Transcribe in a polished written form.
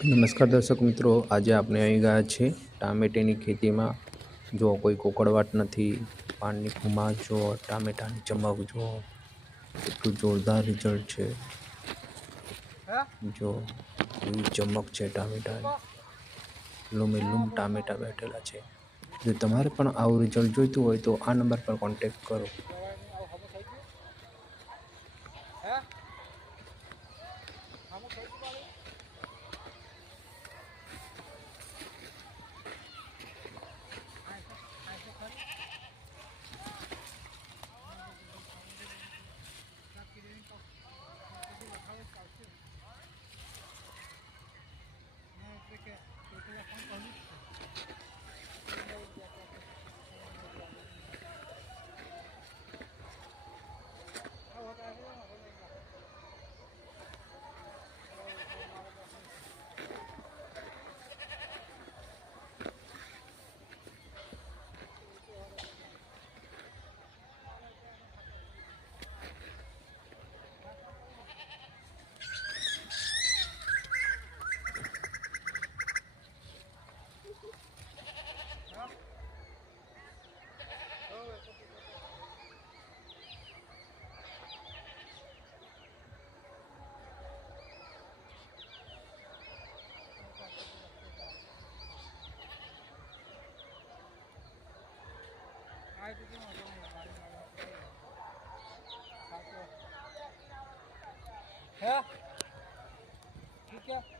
નમસ્કાર દર્શક મિત્રો, આજે આપણે અહીં ગયા છે ટામેટીની ખેતીમાં. જો કોઈ કોકડવાટ નથી, પાનની કુમાર જો, ટામેટાની ચમક જો, કેટલું જોરદાર રિઝલ્ટ છે. જો કેવી ચમક છે ટામેટાની, લૂમ ટામેટા બેઠેલા છે. જો તમારે પણ આવું રિઝલ્ટ જોઈતું હોય તો આ નંબર પર કોન્ટેક્ટ કરો. है ठीक है।